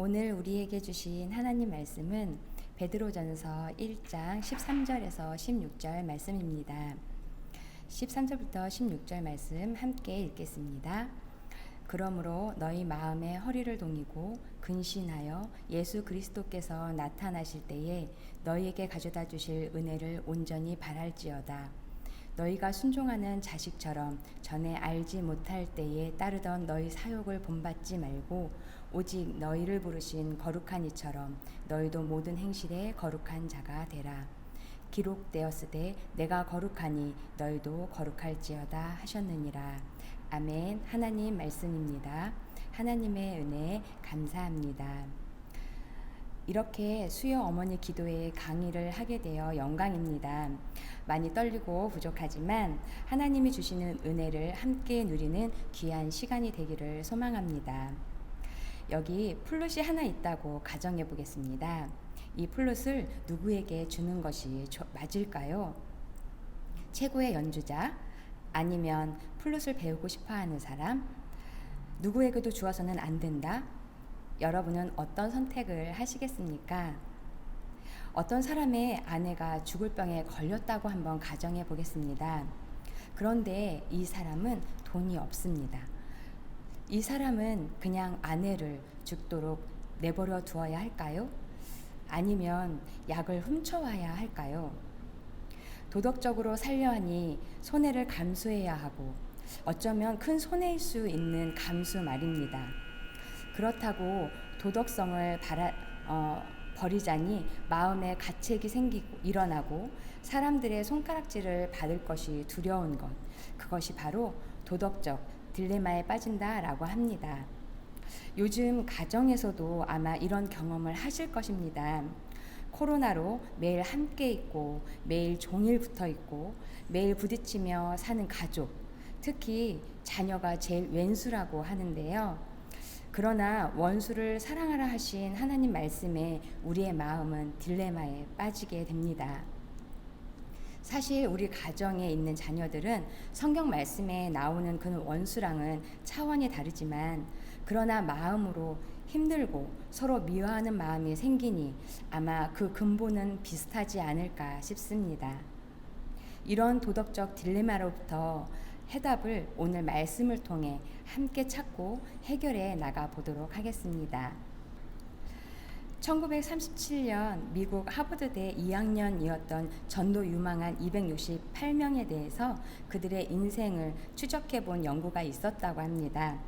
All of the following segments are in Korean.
오늘 우리에게 주신 하나님 말씀은 베드로전서 1장 13절에서 16절 말씀입니다. 13절부터 16절 말씀 함께 읽겠습니다. 그러므로 너희 마음에 허리를 동이고 근신하여 예수 그리스도께서 나타나실 때에 너희에게 가져다 주실 은혜를 온전히 바랄지어다. 너희가 순종하는 자식처럼 전에 알지 못할 때에 따르던 너희 사욕을 본받지 말고 오직 너희를 부르신 거룩한 이처럼 너희도 모든 행실에 거룩한 자가 되라. 기록되었으되 내가 거룩하니 너희도 거룩할지어다 하셨느니라. 아멘. 하나님 말씀입니다. 하나님의 은혜 감사합니다. 이렇게 수요 어머니 기도회 강의를 하게 되어 영광입니다. 많이 떨리고 부족하지만 하나님이 주시는 은혜를 함께 누리는 귀한 시간이 되기를 소망합니다. 여기 플룻이 하나 있다고 가정해 보겠습니다. 이 플룻을 누구에게 주는 것이 맞을까요? 최고의 연주자, 아니면 플룻을 배우고 싶어 하는 사람, 누구에게도 주어서는 안 된다? 여러분은 어떤 선택을 하시겠습니까? 어떤 사람의 아내가 죽을 병에 걸렸다고 한번 가정해 보겠습니다. 그런데 이 사람은 돈이 없습니다. 이 사람은 그냥 아내를 죽도록 내버려 두어야 할까요? 아니면 약을 훔쳐와야 할까요? 도덕적으로 살려 하니 손해를 감수해야 하고 어쩌면 큰 손해일 수 있는 감수 말입니다. 그렇다고 도덕성을 버리자니 마음에 가책이 생기고 일어나고 사람들의 손가락질을 받을 것이 두려운 것, 그것이 바로 도덕적 딜레마에 빠진다라고 합니다. 요즘 가정에서도 아마 이런 경험을 하실 것입니다. 코로나로 매일 함께 있고 매일 종일 붙어 있고 매일 부딪히며 사는 가족, 특히 자녀가 제일 왼수라고 하는데요. 그러나 원수를 사랑하라 하신 하나님 말씀에 우리의 마음은 딜레마에 빠지게 됩니다. 사실 우리 가정에 있는 자녀들은 성경 말씀에 나오는 그 원수랑은 차원이 다르지만 그러나 마음으로 힘들고 서로 미워하는 마음이 생기니 아마 그 근본은 비슷하지 않을까 싶습니다. 이런 도덕적 딜레마로부터 해답을 오늘 말씀을 통해 함께 찾고 해결해 나가 보도록 하겠습니다. 1937년 미국 하버드대 2학년이었던 전도 유망한 268명에 대해서 그들의 인생을 추적해 본 연구가 있었다고 합니다.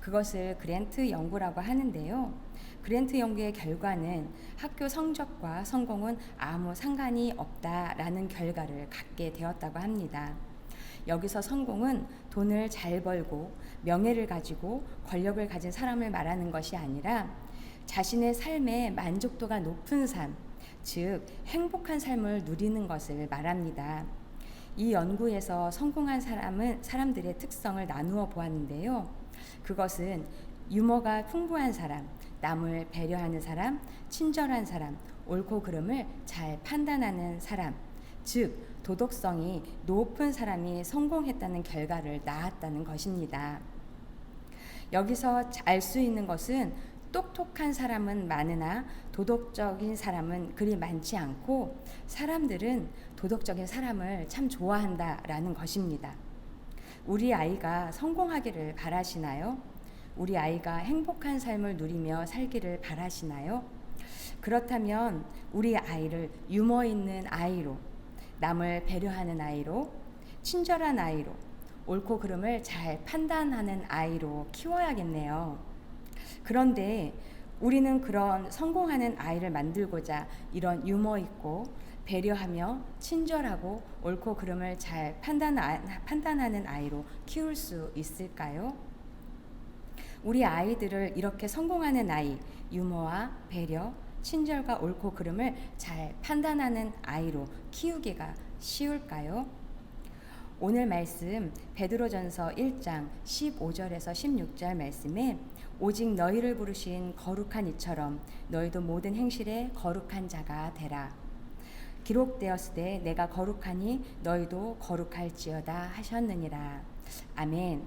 그것을 그랜트 연구라고 하는데요. 그랜트 연구의 결과는 학교 성적과 성공은 아무 상관이 없다라는 결과를 갖게 되었다고 합니다. 여기서 성공은 돈을 잘 벌고 명예를 가지고 권력을 가진 사람을 말하는 것이 아니라 자신의 삶의 만족도가 높은 삶, 즉 행복한 삶을 누리는 것을 말합니다. 이 연구에서 성공한 사람들의 특성을 나누어 보았는데요. 그것은 유머가 풍부한 사람, 남을 배려하는 사람, 친절한 사람, 옳고 그름을 잘 판단하는 사람, 즉 도덕성이 높은 사람이 성공했다는 결과를 낳았다는 것입니다. 여기서 알 수 있는 것은 똑똑한 사람은 많으나 도덕적인 사람은 그리 많지 않고 사람들은 도덕적인 사람을 참 좋아한다라는 것입니다. 우리 아이가 성공하기를 바라시나요? 우리 아이가 행복한 삶을 누리며 살기를 바라시나요? 그렇다면 우리 아이를 유머 있는 아이로, 남을 배려하는 아이로, 친절한 아이로, 옳고 그름을 잘 판단하는 아이로 키워야겠네요. 그런데 우리는 그런 성공하는 아이를 만들고자 이런 유머 있고 배려하며 친절하고 옳고 그름을 잘 판단하는 아이로 키울 수 있을까요? 우리 아이들을 이렇게 성공하는 아이, 유머와 배려, 친절과 옳고 그름을 잘 판단하는 아이로 키우기가 쉬울까요? 오늘 말씀 베드로전서 1장 15절에서 16절 말씀에 오직 너희를 부르신 거룩한 이처럼 너희도 모든 행실에 거룩한 자가 되라. 기록되었으되 내가 거룩하니 너희도 거룩할지어다 하셨느니라. 아멘.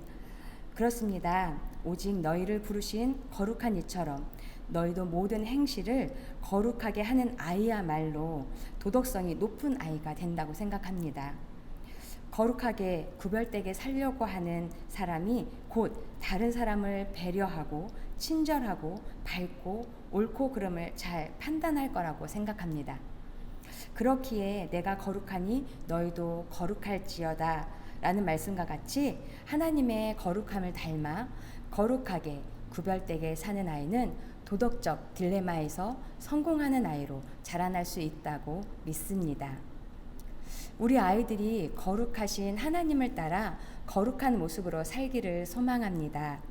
그렇습니다. 오직 너희를 부르신 거룩한 이처럼 너희도 모든 행실을 거룩하게 하는 아이야말로 도덕성이 높은 아이가 된다고 생각합니다. 거룩하게 구별되게 살려고 하는 사람이 곧 다른 사람을 배려하고 친절하고 밝고 옳고 그름을 잘 판단할 거라고 생각합니다. 그렇기에 내가 거룩하니 너희도 거룩할지어다 라는 말씀과 같이 하나님의 거룩함을 닮아 거룩하게 구별되게 사는 아이는 도덕적 딜레마에서 성공하는 아이로 자라날 수 있다고 믿습니다. 우리 아이들이 거룩하신 하나님을 따라 거룩한 모습으로 살기를 소망합니다.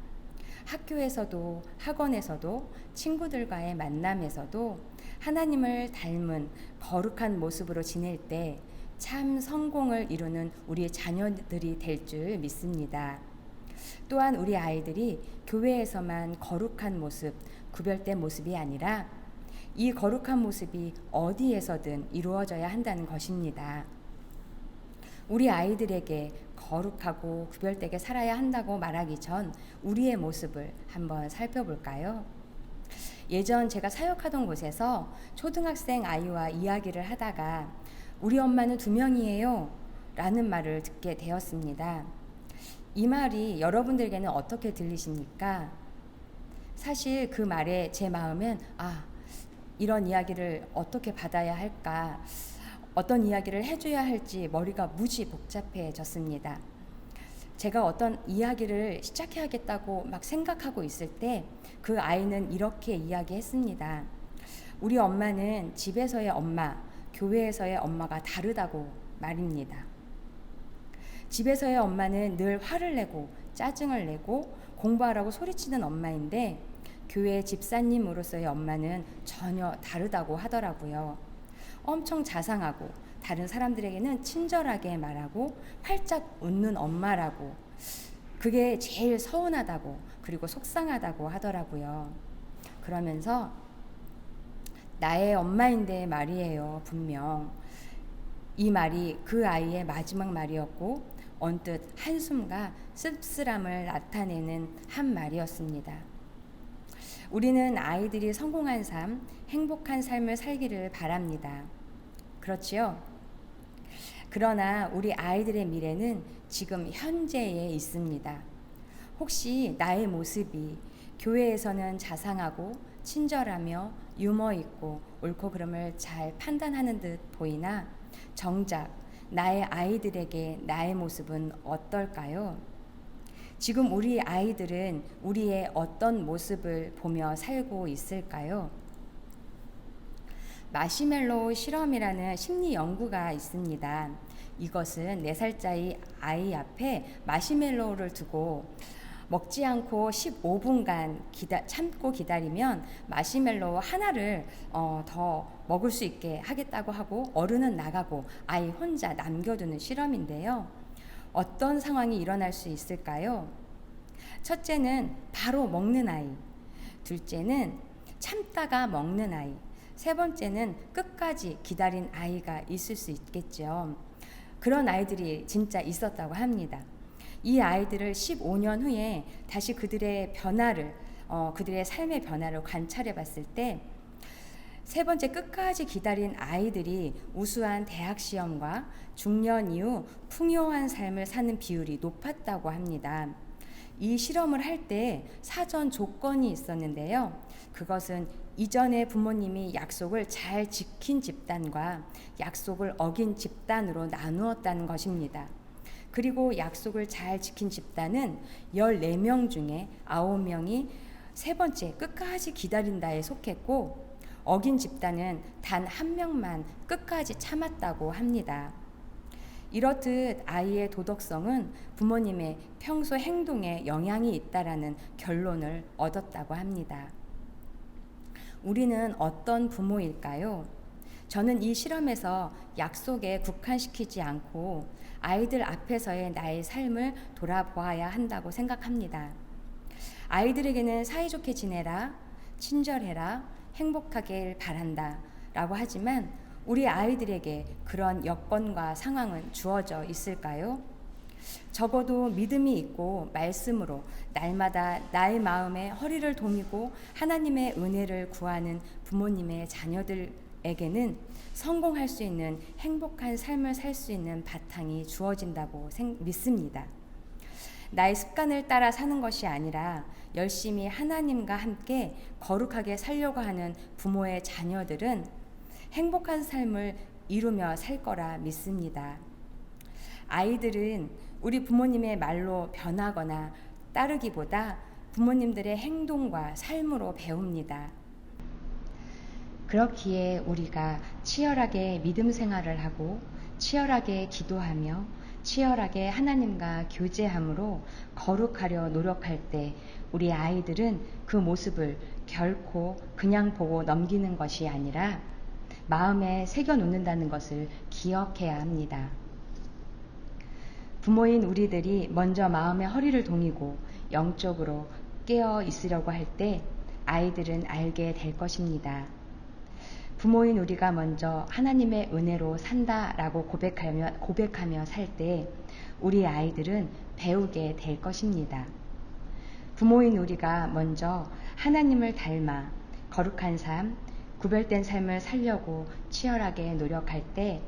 학교에서도 학원에서도 친구들과의 만남에서도 하나님을 닮은 거룩한 모습으로 지낼 때 참 성공을 이루는 우리 자녀들이 될 줄 믿습니다. 또한 우리 아이들이 교회에서만 거룩한 모습, 구별된 모습이 아니라 이 거룩한 모습이 어디에서든 이루어져야 한다는 것입니다. 우리 아이들에게 거룩하고 구별되게 살아야 한다고 말하기 전 우리의 모습을 한번 살펴볼까요? 예전 제가 사역하던 곳에서 초등학생 아이와 이야기를 하다가 우리 엄마는 2명이에요 라는 말을 듣게 되었습니다. 이 말이 여러분들에게는 어떻게 들리십니까? 사실 그 말에 제 마음은 이런 이야기를 어떻게 받아야 할까, 어떤 이야기를 해줘야 할지 머리가 무지 복잡해졌습니다. 제가 어떤 이야기를 시작해야겠다고 막 생각하고 있을 때 그 아이는 이렇게 이야기했습니다. 우리 엄마는 집에서의 엄마, 교회에서의 엄마가 다르다고 말입니다. 집에서의 엄마는 늘 화를 내고 짜증을 내고 공부하라고 소리치는 엄마인데 교회 집사님으로서의 엄마는 전혀 다르다고 하더라고요. 엄청 자상하고 다른 사람들에게는 친절하게 말하고 활짝 웃는 엄마라고, 그게 제일 서운하다고 그리고 속상하다고 하더라고요. 그러면서 나의 엄마인데 말이에요. 분명 이 말이 그 아이의 마지막 말이었고 언뜻 한숨과 씁쓸함을 나타내는 한 말이었습니다. 우리는 아이들이 성공한 삶, 행복한 삶을 살기를 바랍니다. 그렇지요? 그러나 우리 아이들의 미래는 지금 현재에 있습니다. 혹시 나의 모습이 교회에서는 자상하고 친절하며 유머 있고 옳고 그름을 잘 판단하는 듯 보이나 정작 나의 아이들에게 나의 모습은 어떨까요? 지금 우리 아이들은 우리의 어떤 모습을 보며 살고 있을까요? 마시멜로우 실험이라는 심리 연구가 있습니다. 이것은 4살짜리 아이 앞에 마시멜로우를 두고 먹지 않고 15분간 참고 기다리면 마시멜로우 하나를 더 먹을 수 있게 하겠다고 하고 어른은 나가고 아이 혼자 남겨두는 실험인데요. 어떤 상황이 일어날 수 있을까요? 첫째는 바로 먹는 아이, 둘째는 참다가 먹는 아이, 세 번째는 끝까지 기다린 아이가 있을 수 있겠죠. 그런 아이들이 진짜 있었다고 합니다. 이 아이들을 15년 후에 다시 그들의 변화를, 그들의 삶의 변화를 관찰해 봤을 때 세 번째 끝까지 기다린 아이들이 우수한 대학 시험과 중년 이후 풍요한 삶을 사는 비율이 높았다고 합니다. 이 실험을 할 때 사전 조건이 있었는데요. 그것은 이전에 부모님이 약속을 잘 지킨 집단과 약속을 어긴 집단으로 나누었다는 것입니다. 그리고 약속을 잘 지킨 집단은 14명 중에 9명이 세 번째 끝까지 기다린다에 속했고 어긴 집단은 단 1명만 끝까지 참았다고 합니다. 이렇듯 아이의 도덕성은 부모님의 평소 행동에 영향이 있다라는 결론을 얻었다고 합니다. 우리는 어떤 부모일까요? 저는 이 실험에서 약속에 국한시키지 않고 아이들 앞에서의 나의 삶을 돌아보아야 한다고 생각합니다. 아이들에게는 사이좋게 지내라, 친절해라, 행복하길 바란다 라고 하지만 우리 아이들에게 그런 여건과 상황은 주어져 있을까요? 적어도 믿음이 있고 말씀으로 날마다 나의 마음에 허리를 동이고 하나님의 은혜를 구하는 부모님의 자녀들에게는 성공할 수 있는 행복한 삶을 살 수 있는 바탕이 주어진다고 믿습니다. 나의 습관을 따라 사는 것이 아니라 열심히 하나님과 함께 거룩하게 살려고 하는 부모의 자녀들은 행복한 삶을 이루며 살 거라 믿습니다. 아이들은 우리 부모님의 말로 변하거나 따르기보다 부모님들의 행동과 삶으로 배웁니다. 그렇기에 우리가 치열하게 믿음 생활을 하고 치열하게 기도하며 치열하게 하나님과 교제함으로 거룩하려 노력할 때 우리 아이들은 그 모습을 결코 그냥 보고 넘기는 것이 아니라 마음에 새겨 놓는다는 것을 기억해야 합니다. 부모인 우리들이 먼저 마음의 허리를 동이고 영적으로 깨어 있으려고 할 때 아이들은 알게 될 것입니다. 부모인 우리가 먼저 하나님의 은혜로 산다라고 고백하며 살 때 우리 아이들은 배우게 될 것입니다. 부모인 우리가 먼저 하나님을 닮아 거룩한 삶, 구별된 삶을 살려고 치열하게 노력할 때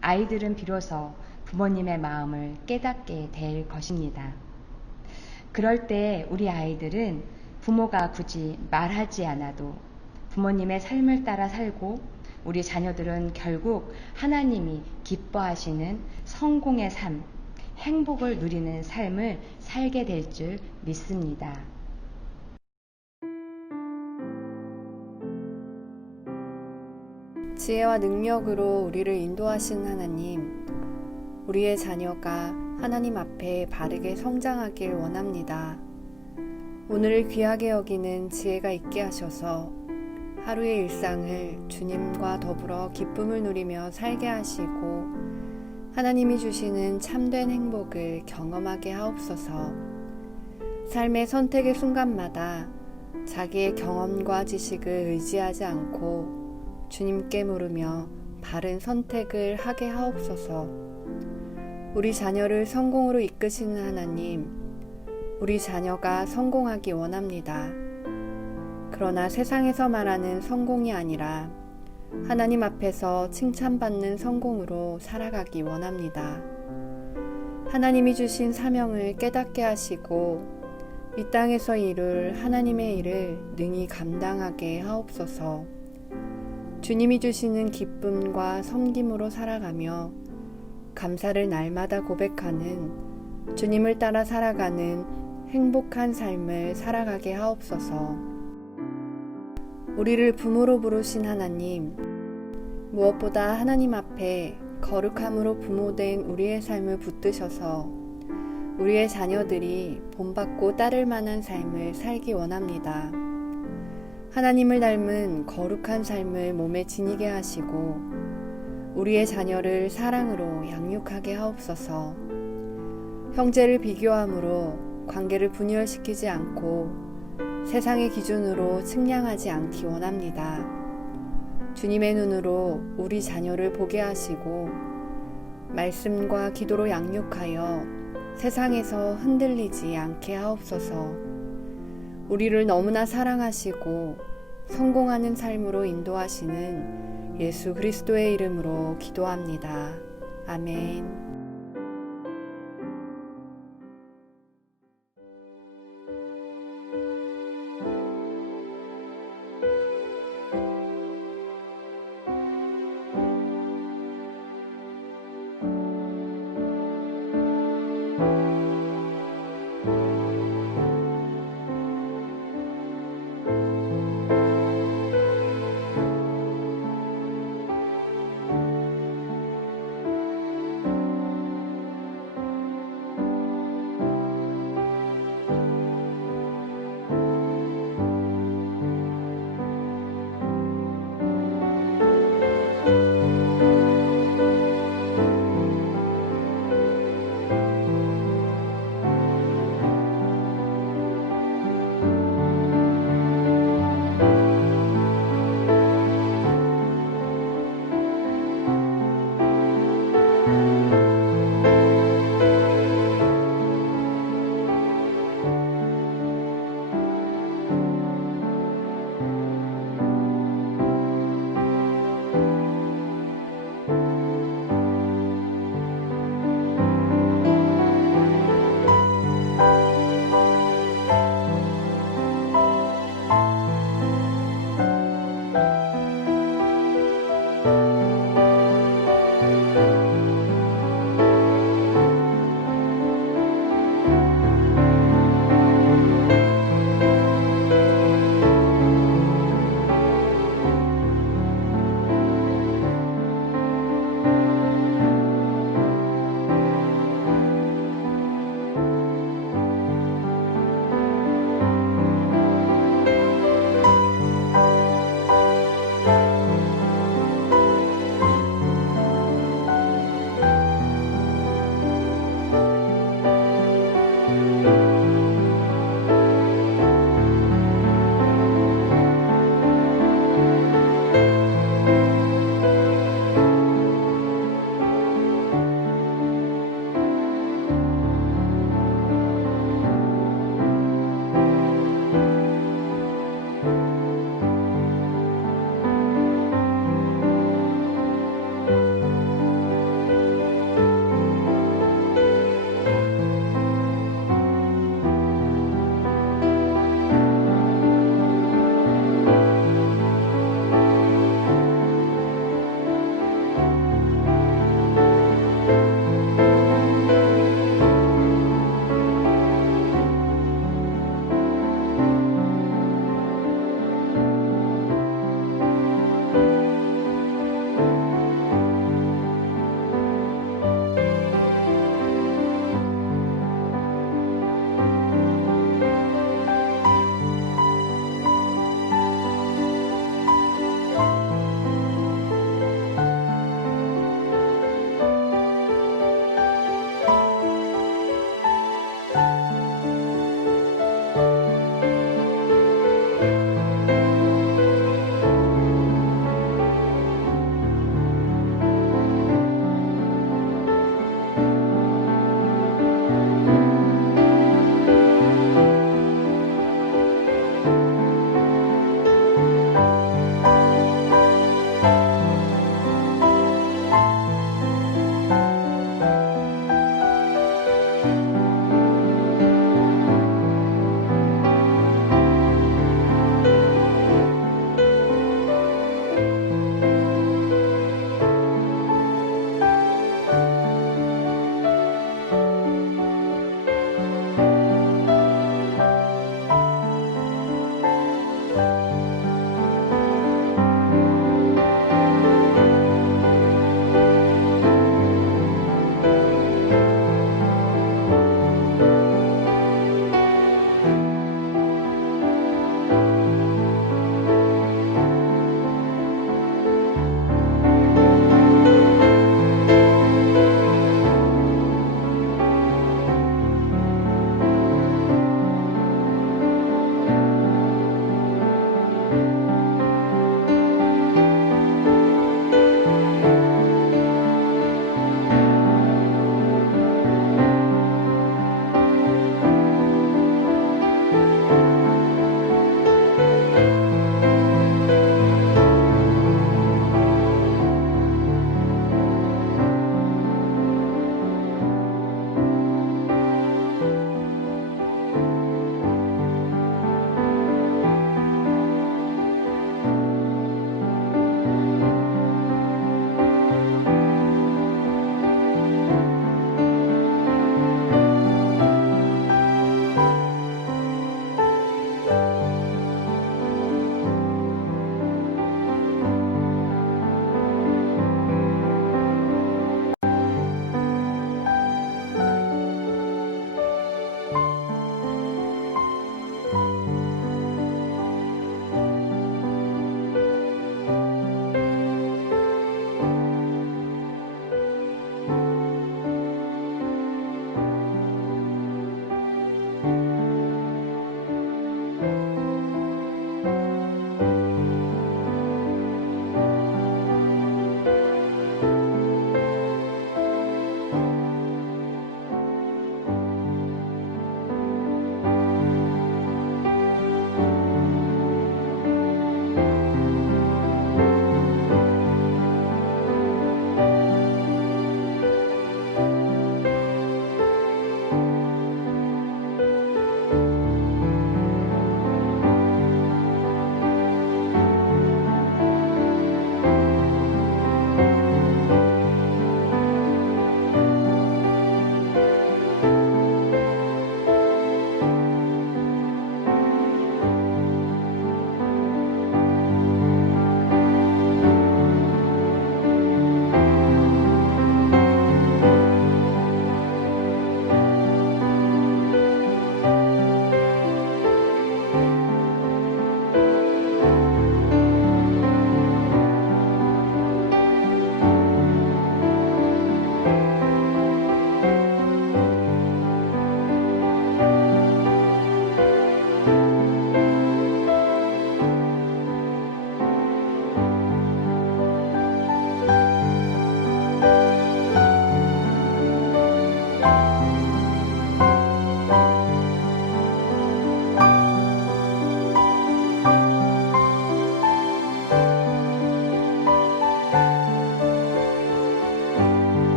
아이들은 비로소 부모님의 마음을 깨닫게 될 것입니다. 그럴 때 우리 아이들은 부모가 굳이 말하지 않아도 부모님의 삶을 따라 살고 우리 자녀들은 결국 하나님이 기뻐하시는 성공의 삶, 행복을 누리는 삶을 살게 될 줄 믿습니다. 지혜와 능력으로 우리를 인도하신 하나님, 우리의 자녀가 하나님 앞에 바르게 성장하길 원합니다. 오늘을 귀하게 여기는 지혜가 있게 하셔서 하루의 일상을 주님과 더불어 기쁨을 누리며 살게 하시고 하나님이 주시는 참된 행복을 경험하게 하옵소서. 삶의 선택의 순간마다 자기의 경험과 지식을 의지하지 않고 주님께 물으며 바른 선택을 하게 하옵소서. 우리 자녀를 성공으로 이끄시는 하나님, 우리 자녀가 성공하기 원합니다. 그러나 세상에서 말하는 성공이 아니라 하나님 앞에서 칭찬받는 성공으로 살아가기 원합니다. 하나님이 주신 사명을 깨닫게 하시고 이 땅에서 이룰 하나님의 일을 능히 감당하게 하옵소서. 주님이 주시는 기쁨과 섬김으로 살아가며 감사를 날마다 고백하는 주님을 따라 살아가는 행복한 삶을 살아가게 하옵소서. 우리를 부모로 부르신 하나님, 무엇보다 하나님 앞에 거룩함으로 부모된 우리의 삶을 붙드셔서 우리의 자녀들이 본받고 따를 만한 삶을 살기 원합니다. 하나님을 닮은 거룩한 삶을 몸에 지니게 하시고 우리의 자녀를 사랑으로 양육하게 하옵소서. 형제를 비교함으로 관계를 분열시키지 않고 세상의 기준으로 측량하지 않기 원합니다. 주님의 눈으로 우리 자녀를 보게 하시고 말씀과 기도로 양육하여 세상에서 흔들리지 않게 하옵소서. 우리를 너무나 사랑하시고 성공하는 삶으로 인도하시는 예수 그리스도의 이름으로 기도합니다. 아멘.